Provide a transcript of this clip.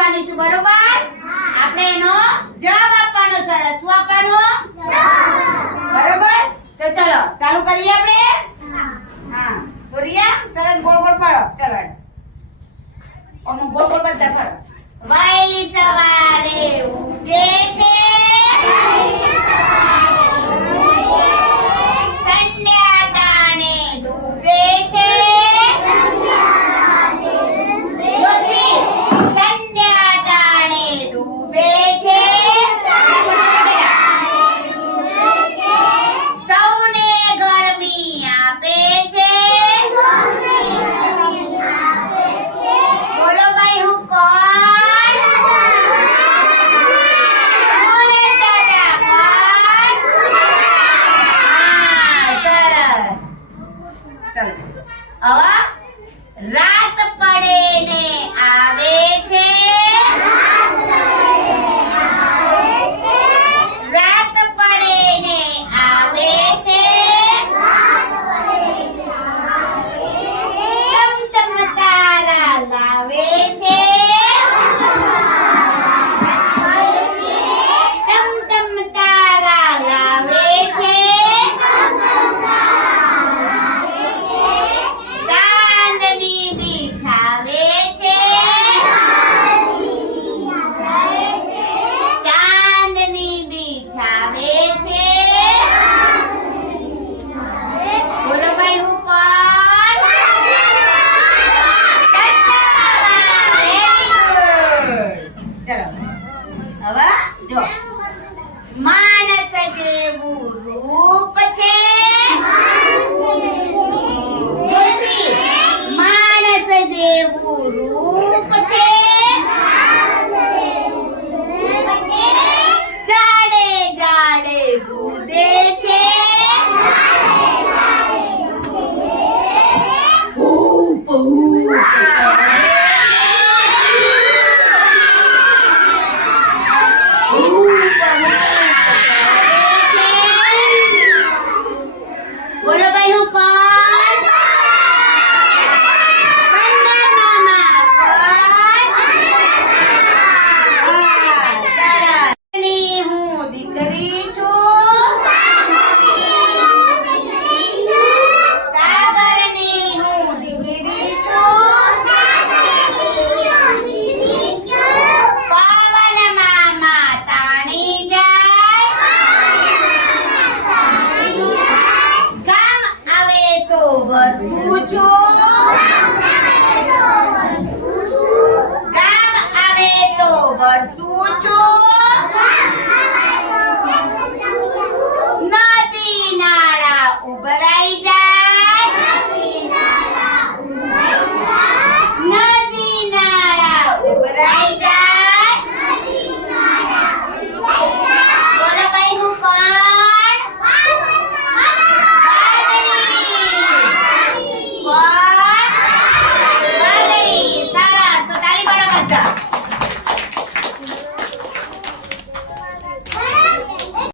પૂછવાની છું બરોબર આપણે એનો જવાબ આપવાનો સરસ શું આપવાનો બરોબર તો ચલો ચાલુ કરીએ આપણે હા બોરિયા સરસ ગોળ ગોળ ફરો ચલો ઓમ ગોળ ગોળ બધા ફરો વહેલી સવારે ઉઠે છે સંધ્યા ટાણે ડૂબે છે સંધ્યા ટાણે ડૂબે છે સૌને ગરમી આપે છે બોલો ભાઈ હું કોણ સૂરજ દાદા કોણ સરસ ચલો હવે રાત પડે ને આવે છે રાત પડે ને આવે છે ટમટમ તારા લાવે છે ટમટમ તારા લાવે છે ચાંદની બિછાવે છે ચાંદની બિછાવે છે બોલો ભાઈ હું કોણ ચલો હવે જો માણસ જેવું રૂપ છે જોતી માણસ જેવું રૂપ